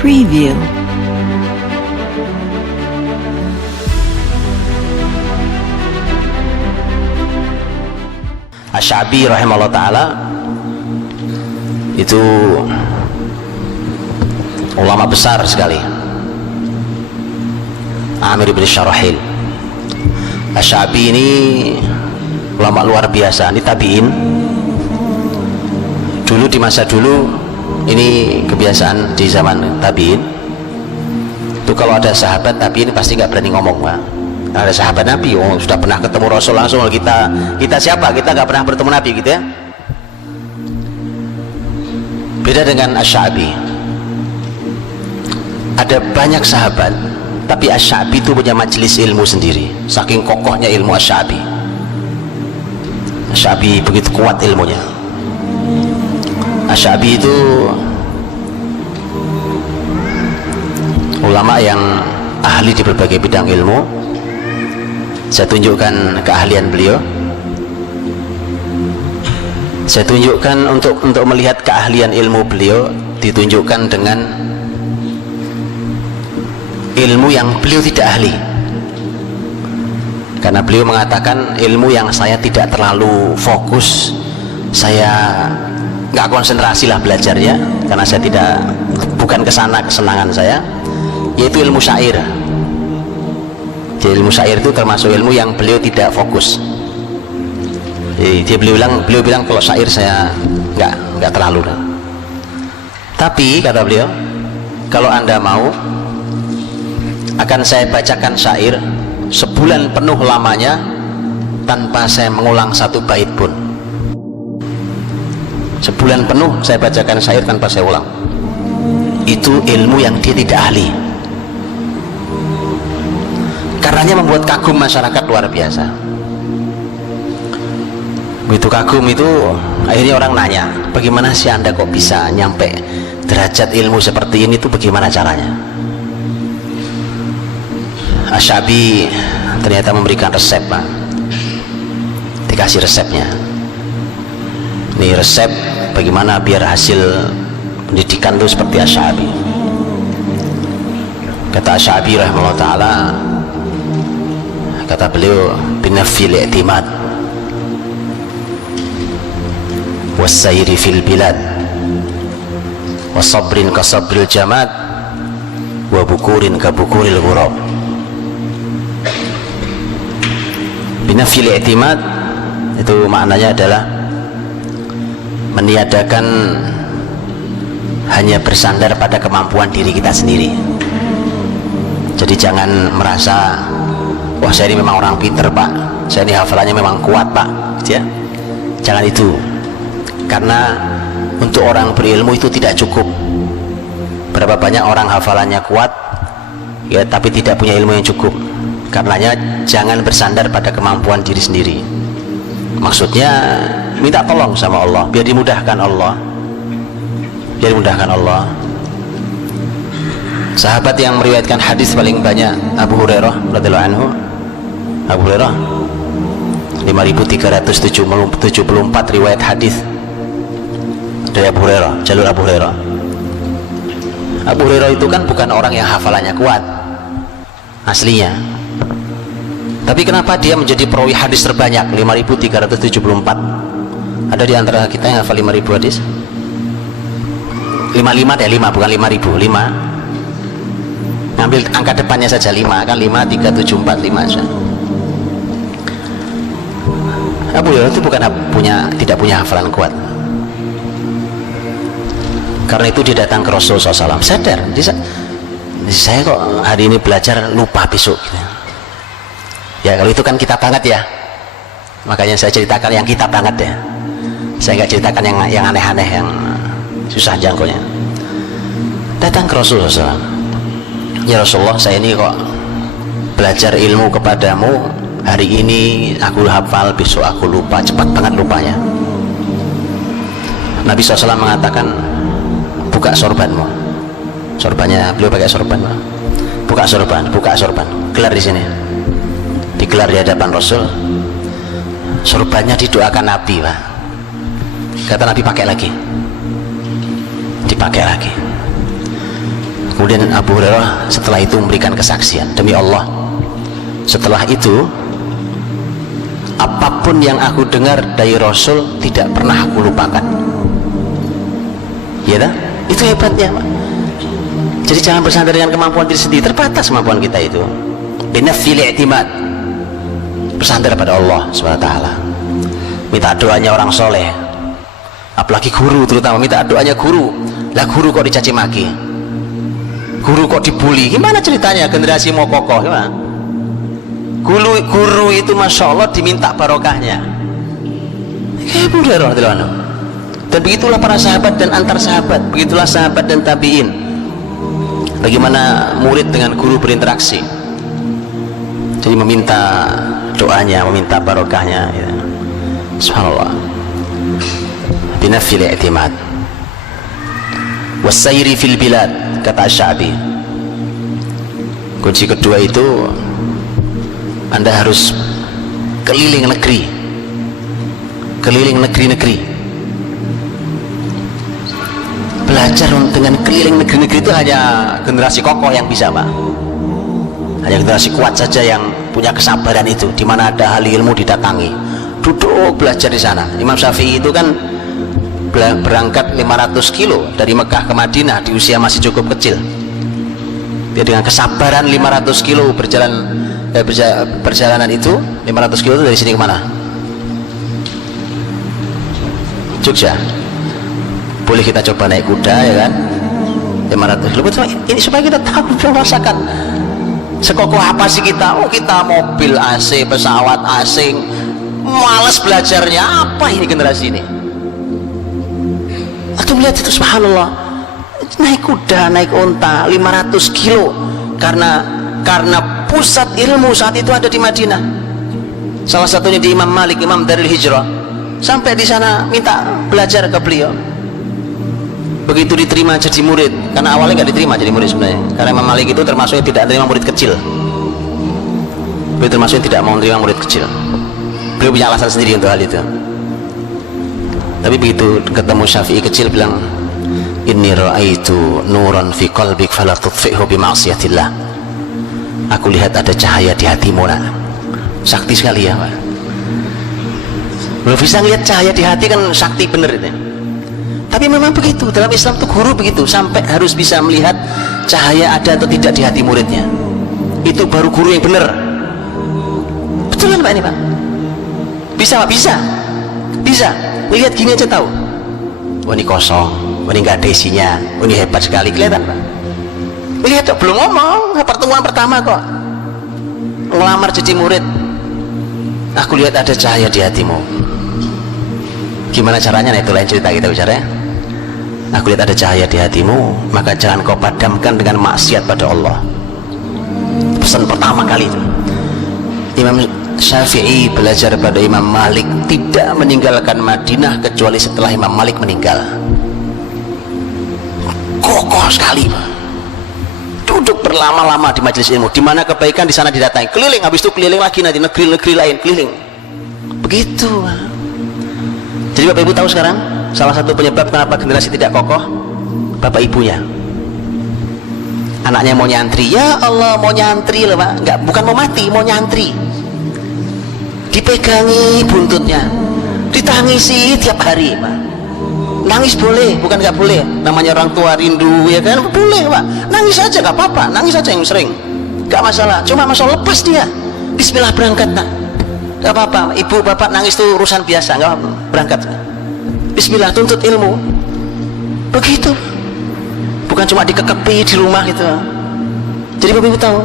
Preview. Asy-Sya'bi rahimahullah ta'ala itu ulama besar sekali, Amir bin Syarahil. Asy-Sya'bi ini ulama luar biasa, ini tabi'in. Dulu di masa dulu ini kebiasaan di zaman tabi'in itu kalau ada sahabat tabi'in pasti nggak berani ngomong, Pak. Ada sahabat Nabi, sudah pernah ketemu Rasul langsung, kita siapa? Kita nggak pernah bertemu Nabi gitu ya. Beda dengan Asy-Sya'bi. Ada banyak sahabat, tapi Asy-Sya'bi itu punya majelis ilmu sendiri. Saking kokohnya ilmu Asy-Sya'bi. Asy-Sya'bi begitu kuat ilmunya. Asy-Sya'bi itu ulama yang ahli di berbagai bidang ilmu. Saya tunjukkan keahlian beliau. Saya tunjukkan untuk melihat keahlian ilmu beliau ditunjukkan dengan ilmu yang beliau tidak ahli. Karena beliau mengatakan ilmu yang saya tidak terlalu fokus, saya nggak konsentrasi lah belajarnya, karena saya bukan kesana kesenangan saya, yaitu ilmu syair. Jadi ilmu syair itu termasuk ilmu yang beliau tidak fokus. Jadi beliau bilang kalau syair saya nggak terlalu. Tapi kata beliau, kalau Anda mau, akan saya bacakan syair sebulan penuh lamanya tanpa saya mengulang satu bait pun. Sebulan penuh saya bacakan syair tanpa saya ulang. Itu ilmu yang dia tidak ahli. Karenanya membuat kagum masyarakat luar biasa. Begitu kagum itu akhirnya orang nanya, bagaimana sih Anda kok bisa nyampe derajat ilmu seperti ini, itu bagaimana caranya? Asy-Sya'bi ternyata memberikan resep, Pak. Dikasih resepnya. Ini resep bagaimana biar hasil pendidikan itu seperti Asy-Sya'bi. Kata Asy-Sya'bi rahimahullah ta'ala, kata beliau, binafil i'timad wassayri fil bilad wasabrin kasabril jamad wa bukurin kabukuril ghurab. Binafil i'timad itu maknanya adalah meniadakan hanya bersandar pada kemampuan diri kita sendiri. Jadi jangan merasa, wah saya ini memang orang pinter, Pak, saya ini hafalannya memang kuat, Pak, ya. Jangan itu, karena untuk orang berilmu itu tidak cukup. Berapa banyak orang hafalannya kuat ya, tapi tidak punya ilmu yang cukup. Karenanya jangan bersandar pada kemampuan diri sendiri. Maksudnya minta tolong sama Allah, biar dimudahkan Allah, biar dimudahkan Allah. Sahabat yang meriwayatkan hadis paling banyak Abu Hurairah radhiyallahu anhu. Abu Hurairah 5374 riwayat hadis dari Abu Hurairah, jalur Abu Hurairah. Abu Hurairah itu kan bukan orang yang hafalannya kuat aslinya, tapi kenapa dia menjadi perawi hadis terbanyak 5374? Ada di antara kita yang hafal 5000 hadis? 55 deh, 5 bukan 5000, 5. Ambil angka depannya saja 5, kan 5, 3, 7, 4, 5 saja. Abu Hurairah itu tidak punya hafalan kuat. Karena itu dia datang ke Rasulullah SAW, sadar, saya kok hari ini belajar lupa besok gitu. Ya kalau itu kan kita banget ya, makanya saya ceritakan yang kita banget ya. Saya nggak ceritakan yang aneh-aneh, yang susah jangkaunya. Datang ke Rasulullah SAW, ya Rasulullah, saya ini kok belajar ilmu kepadamu, hari ini aku hafal, besok aku lupa, cepat banget lupanya. Nabi SAW mengatakan, buka sorbanmu. Sorbannya beliau pakai sorban, Pak. Buka sorban, gelar di sini, digelar di hadapan Rasul. Sorbannya didoakan Nabi, Pak. Kata Nabi, pakai lagi, dipakai lagi. Kemudian Abu Hurairah setelah itu memberikan kesaksian, demi Allah, setelah itu apapun yang aku dengar dari Rasul tidak pernah aku lupakan. Ya dah? Itu hebatnya, Pak. Jadi jangan bersandar dengan kemampuan diri sendiri, terbatas kemampuan kita itu. Binafil i'timad, bersandar pada Allah SWT. Minta doanya orang soleh, apalagi guru, terutama minta doanya guru. Lah guru kok dicaci maki, guru kok dibully, gimana ceritanya generasi mau kokoh? Gimana? Guru itu masya Allah diminta barokahnya. Dan begitulah para sahabat dan antar sahabat, begitulah sahabat dan tabiin. Bagaimana murid dengan guru berinteraksi, jadi meminta doanya, meminta barokahnya, ya. Subhanallah. Binafil i'timad wasayri fil bilad, kata Sya'bi. Kunci kedua itu Anda harus keliling negeri, keliling negeri-negeri. Belajar dengan keliling negeri-negeri itu hanya generasi kokoh yang bisa, Pak. Hanya generasi kuat saja yang punya kesabaran itu. Di mana ada ahli ilmu didatangi, duduk belajar di sana. Imam Syafi'i itu kan berangkat 500 kilo dari Mekah ke Madinah di usia masih cukup kecil. Dia dengan kesabaran 500 kilo perjalanan itu. 500 kilo itu dari sini kemana? Jogja. Boleh kita coba naik kuda, ya kan? 500 kilo. Ini supaya kita tahu, merasakan sekokoh apa sih kita. Oh, kita mobil AC, pesawat asing, malas belajarnya. Apa ini generasi ini? Atau melihat itu, subhanallah, naik kuda, naik unta 500 kilo karena pusat ilmu saat itu ada di Madinah. Salah satunya di Imam Malik, Imam Darul Hijrah. Sampai di sana minta belajar ke beliau. Begitu diterima jadi murid, karena awalnya nggak diterima jadi murid sebenarnya, karena Imam Malik itu termasuk yang tidak menerima murid kecil. Beliau termasuk yang tidak mau menerima murid kecil. Beliau punya alasan sendiri untuk hal itu. Tapi begitu ketemu Syafi'i kecil, bilang, inni ra'aitu nuran fi qalbik fala tudfi'hu bi ma'siyatillah. Aku lihat ada cahaya di hatimu, nak. Sakti sekali ya, Pak. Belum bisa ngelihat cahaya di hati kan sakti bener itu. Tapi memang begitu, dalam Islam tuh guru begitu, sampai harus bisa melihat cahaya ada atau tidak di hati muridnya. Itu baru guru yang benar. Betul kan, Pak, ini, Pak? Bisa, Pak? Bisa lihat gini aja tahu, oh ini kosong, oh ini nggak ada isinya, oh ini hebat sekali, kelihatan, Pak. Lihat, belum ngomong, pertemuan pertama kok ngelamar jadi murid, aku lihat ada cahaya di hatimu. Gimana caranya? Nah, itu lain cerita kita bicara ya. Aku lihat ada cahaya di hatimu, maka jangan kau padamkan dengan maksiat pada Allah. Pesan pertama kali itu. Imam Syafi'i belajar pada Imam Malik, tidak meninggalkan Madinah kecuali setelah Imam Malik meninggal. Kokoh sekali, Pak. Duduk berlama-lama di majelis ilmu, di mana kebaikan di sana didatangi, keliling, habis itu keliling lagi nanti negeri-negeri lain, keliling. Begitu, Pak. Jadi Bapak Ibu tahu sekarang salah satu penyebab kenapa generasi tidak kokoh, bapak ibunya. Anaknya mau nyantri, ya Allah, mau nyantri loh, Pak. Enggak, bukan mau mati, mau nyantri. Dipegangi buntutnya, ditangisi tiap hari, Pak. Nangis boleh, bukan nggak boleh. Namanya orang tua rindu, ya kan? Boleh, Pak. Nangis aja, nggak apa-apa. Nangis aja yang sering, nggak masalah. Cuma masalah lepas dia. Bismillah, berangkat, nak. Nggak apa-apa. Ibu bapak nangis itu urusan biasa, nggak apa-apa. Berangkat. Bismillah, tuntut ilmu. Begitu. Bukan cuma dikekepi di rumah gitu. Jadi Bapak Ibu tahu,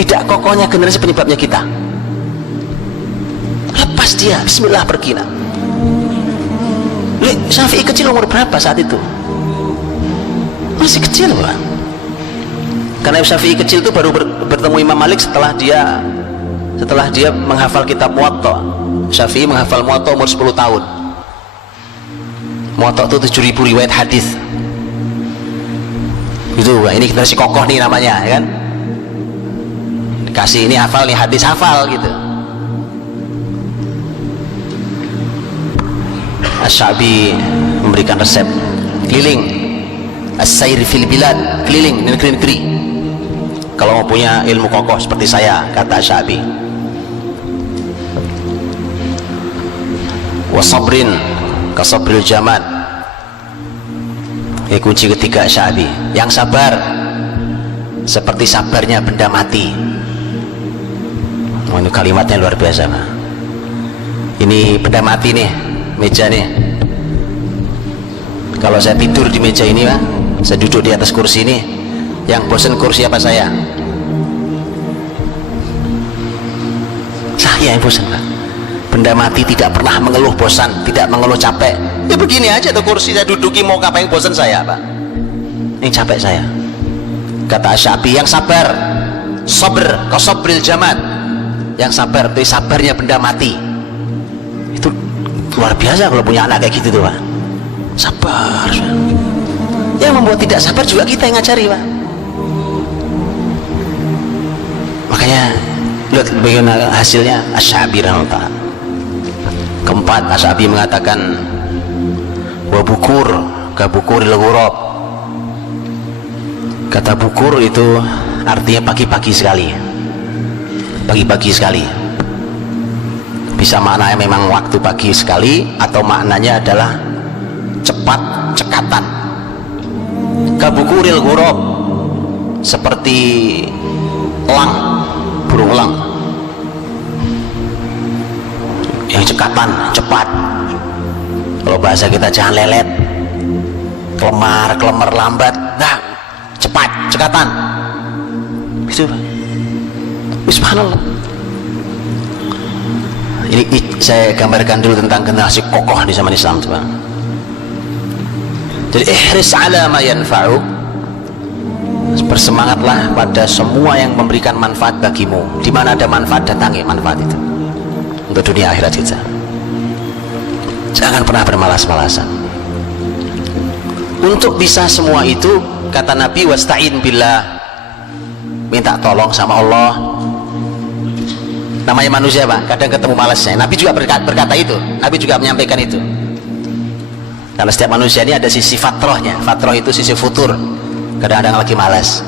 tidak kokohnya generasi penyebabnya kita. Lepas dia, bismillah, pergi, nak. Syafi'i kecil umur berapa saat itu? Masih kecil, Pak. Karena Syafi'i kecil itu baru bertemu Imam Malik setelah dia menghafal kitab Muwatta. Syafi'i menghafal Muwatta umur 10 tahun. Muwatta itu 7.000 riwayat hadis. Gitu, Pak. Ini generasi kokoh nih namanya, ya kan? Dikasih ini hafal nih, hadis hafal gitu. Asy-Sya'bi memberikan resep keliling, as-sair fil bilad, keliling negeri-negeri kalau mau punya ilmu kokoh seperti saya, kata Syabi. Wasabrin kasabril jamad, kunci ketiga Syabi, yang sabar seperti sabarnya benda mati. Ini kalimatnya luar biasa, Pak. Ini benda mati nih, meja nih. Kalau saya tidur di meja ini, Pak, saya duduk di atas kursi ini, yang bosan kursi apa saya? Saya yang bosan, Pak. Benda mati tidak pernah mengeluh bosan, tidak mengeluh capek. Ya begini aja tuh kursi saya duduki, mau apa yang bosan saya, Pak? Yang capek saya. Kata Syafi'i, yang sabar, sabr kasabril jamad, yang sabar itu sabarnya benda mati. Itu luar biasa kalau punya anak kayak gitu tuh, Pak. Sabar. Yang membuat tidak sabar juga kita yang ngajari, Pak. Makanya lihat bagaimana hasilnya Asy-Syafi'i rahimahullah. Keempat, Asy-Syafi'i mengatakan wa bukur ka bukuril ghurab. Kata bukur itu artinya pagi-pagi sekali, pagi-pagi sekali. Bisa maknanya memang waktu pagi sekali, atau maknanya adalah cepat cekatan. Kabukuril ghurab, seperti elang, burung elang yang cekatan, cepat. Kalau bahasa kita jangan lelet, kelemar lambat, nah cepat, cekatan. Itu subhanallah. Ini saya gambarkan dulu tentang generasi kokoh di zaman Islam, coba. Jadi ihris ala ma yanfa'u, bersemangatlah pada semua yang memberikan manfaat bagimu. Di mana ada manfaat, datangi manfaat itu untuk dunia akhirat kita. Jangan pernah bermalas-malasan. Untuk bisa semua itu, kata Nabi, wasta'in billah, minta tolong sama Allah. Namanya manusia, Pak, kadang ketemu malasnya. Nabi juga berkata itu, Nabi juga menyampaikan itu. Karena setiap manusia ini ada sisi fatrohnya. Fatroh itu sisi futur, kadang-kadang lagi malas.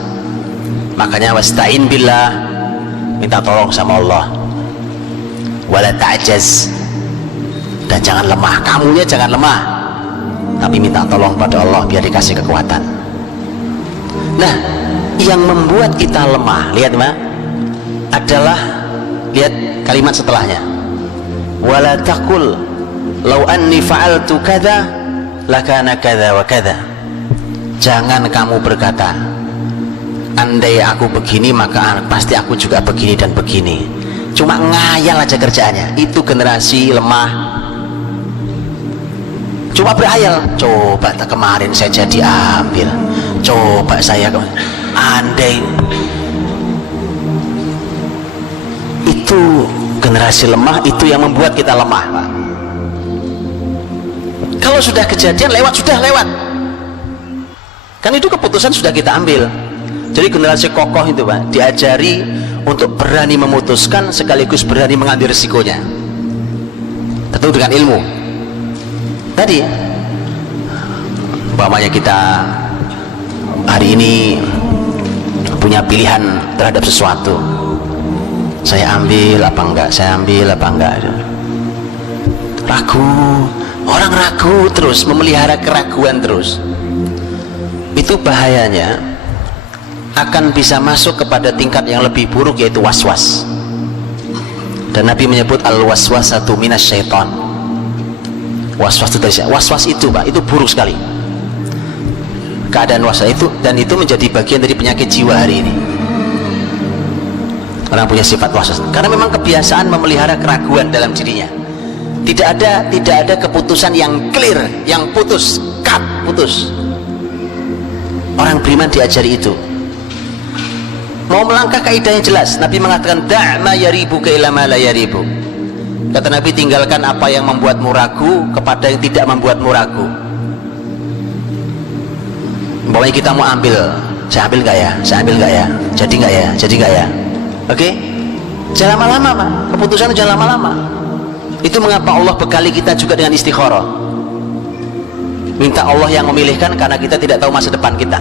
Makanya wasta'in billah, minta tolong sama Allah. Wala ta'jaz, dan jangan lemah. Kamunya jangan lemah, tapi minta tolong pada Allah biar dikasih kekuatan. Nah, yang membuat kita lemah, lihat, Pak, adalah, lihat kalimat setelahnya, wala taqul law anni fa'altu kadza lakana kadza wa kadza. Jangan kamu berkata, andai aku begini maka pasti aku juga begini dan begini. Cuma ngayal aja kerjaannya. Itu generasi lemah. Cuma berhayal, coba tak kemarin saya jadi ambil, coba saya andai. Itu generasi lemah, itu yang membuat kita lemah, Pak. Kalau sudah kejadian lewat, sudah lewat, kan itu keputusan sudah kita ambil. Jadi generasi kokoh itu, Pak, diajari untuk berani memutuskan sekaligus berani mengambil risikonya, tentu dengan ilmu. Tadi umpamanya kita hari ini punya pilihan terhadap sesuatu, saya ambil apa enggak, saya ambil apa enggak, ragu. Orang ragu terus, memelihara keraguan terus, itu bahayanya akan bisa masuk kepada tingkat yang lebih buruk, yaitu waswas. Dan Nabi menyebut al-waswasatu minas syaitan. Waswas itu, waswas itu, Pak, itu buruk sekali keadaan waswas itu, dan itu menjadi bagian dari penyakit jiwa hari ini. Orang punya sifat waswas karena memang kebiasaan memelihara keraguan dalam dirinya. Tidak ada keputusan yang clear, yang putus, cut, putus. Orang beriman diajari itu. Mau melangkah kaidahnya jelas. Nabi mengatakan da'ma yaribuka ila ma la yaribu. Kata Nabi, tinggalkan apa yang membuatmu ragu kepada yang tidak membuatmu ragu. Umpamanya kita mau ambil, saya ambil nggak ya, saya ambil nggak ya, jadi nggak ya, jadi nggak ya. Oke, jangan lama-lama, Pak. Keputusan itu jangan lama-lama. Itu mengapa Allah bekali kita juga dengan istikharah. minta Allah yang memilihkan karena kita tidak tahu masa depan kita.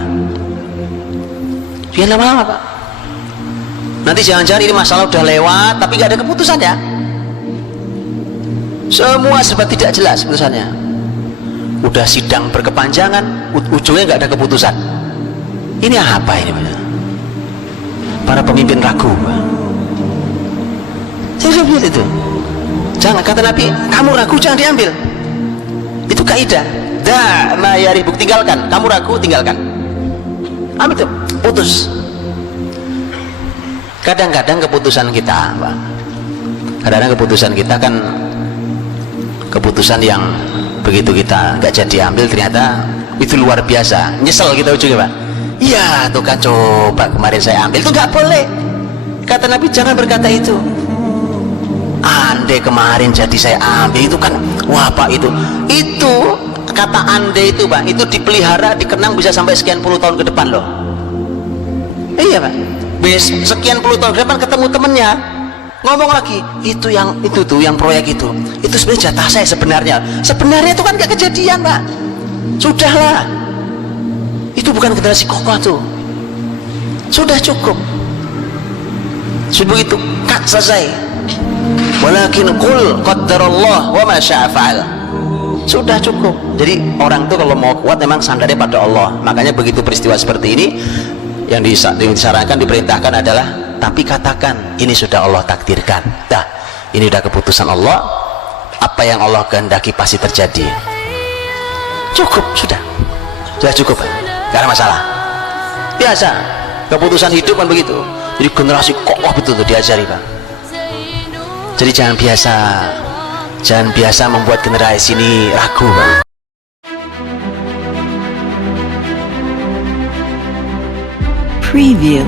Biar lama-lama Pak, nanti jangan-jangan ini masalah udah lewat tapi gak ada keputusan ya, semua serba tidak jelas keputusannya, udah sidang berkepanjangan ujungnya gak ada keputusan. Ini apa ini Pak? Para pemimpin ragu Pak. Saya sudah bilang itu, jangan, kata Nabi, kamu ragu jangan diambil, itu kaidah. Dah ma yaribuk, tinggalkan. Kamu ragu, tinggalkan, ambil tuh, putus. Kadang-kadang keputusan kita Pak, kadang-kadang keputusan kita kan keputusan yang begitu kita nggak jadi ambil ternyata itu luar biasa, nyesel kita ujungnya Pak. Iya tuh kan, coba kemarin saya ambil, itu nggak boleh. Kata Nabi jangan berkata itu. Andai kemarin jadi saya ambil, itu kan wah Pak, itu kata andai itu Pak, itu dipelihara, dikenang bisa sampai sekian puluh tahun ke depan loh. Iya Pak, sekian puluh tahun ke depan ketemu temennya ngomong lagi, itu tuh yang proyek itu sebenarnya jatah saya sebenarnya itu kan gak kejadian Pak. Sudahlah, itu bukan generasi kokoh tuh, sudah cukup, sudah begitu cut, selesai. Walakin qul qaddarallah wa ma syaa fa'al. Sudah cukup. Jadi orang tuh kalau mau kuat memang sandarnya pada Allah. Makanya begitu peristiwa seperti ini yang disarankan, diperintahkan adalah tapi katakan ini sudah Allah takdirkan. Dah, ini udah keputusan Allah. Apa yang Allah kehendaki pasti terjadi. Cukup, sudah cukup Pak. Gak ada masalah. Biasa keputusan hidup kan begitu. Jadi generasi kokoh betul tuh diajari Pak. Jadi jangan biasa membuat generasi ini ragu Pak. Preview.